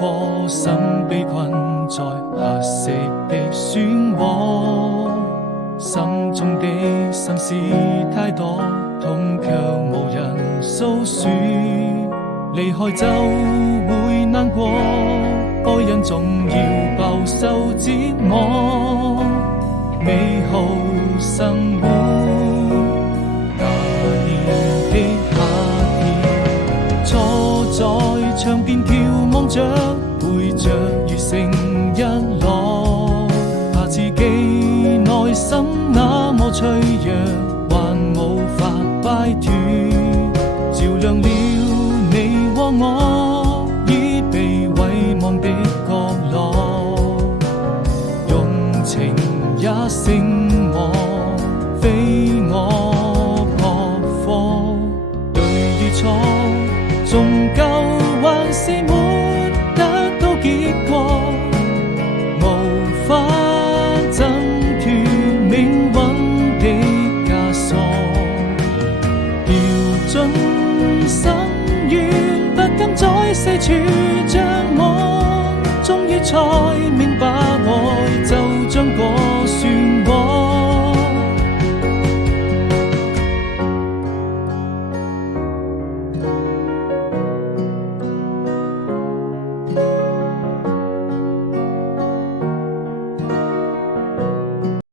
顆心被困在黑色的漩渦，心中的心事太多，痛卻無人訴說。離開就會難過，愛人總要飽受折磨。美好生活，那年的夏天，坐在窗邊眺望着，背着雨成日落，怕自己內心那麼脆弱，還無法擺脫，照亮了你和我已被遺忘的角落，用情也勝我，非我撲火。對與錯，終究還是沒得到結果，無法掙脫命運的枷鎖，掉進深淵，不敢再四處張望，終於才